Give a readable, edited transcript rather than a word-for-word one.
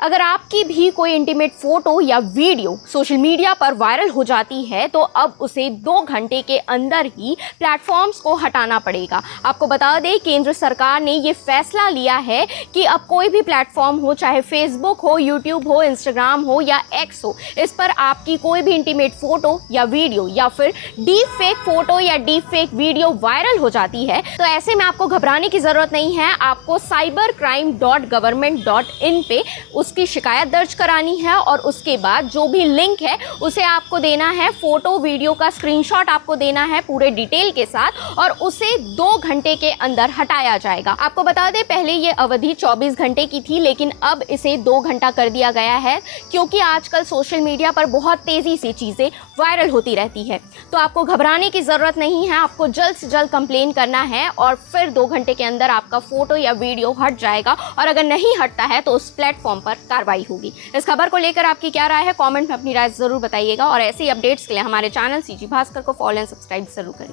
अगर आपकी भी कोई इंटीमेट फोटो या वीडियो सोशल मीडिया पर वायरल हो जाती है तो अब उसे 2 घंटे के अंदर ही प्लेटफॉर्म्स को हटाना पड़ेगा। आपको बता दें, केंद्र सरकार ने ये फैसला लिया है कि अब कोई भी प्लेटफॉर्म हो, चाहे फेसबुक हो, यूट्यूब हो, इंस्टाग्राम हो या एक्स हो, इस पर आपकी कोई भी इंटीमेट फोटो या वीडियो या फिर डीप फेक फोटो या डीप फेक वीडियो वायरल हो जाती है तो ऐसे में आपको घबराने की जरूरत नहीं है। आपको cybercrime.government.in पे उसकी शिकायत दर्ज करानी है और उसके बाद जो भी लिंक है उसे आपको देना है, फोटो वीडियो का स्क्रीनशॉट आपको देना है पूरे डिटेल के साथ और उसे 2 घंटे के अंदर हटाया जाएगा। आपको बता दें, पहले ये अवधि 24 घंटे की थी, लेकिन अब इसे 2 घंटा कर दिया गया है क्योंकि आजकल सोशल मीडिया पर बहुत तेजी से चीजें वायरल होती रहती है। तो आपको घबराने की जरूरत नहीं है, आपको जल्द से जल्द कंप्लेन करना है और फिर 2 घंटे के अंदर आपका फोटो या वीडियो हट जाएगा और अगर नहीं हटता है तो उस प्लेटफॉर्म पर कार्रवाई होगी। इस खबर को लेकर आपकी क्या राय है, कमेंट में अपनी राय जरूर बताइएगा और ऐसे ही अपडेट्स के लिए हमारे चैनल सीजी भास्कर को फॉलो एंड सब्सक्राइब जरूर करें।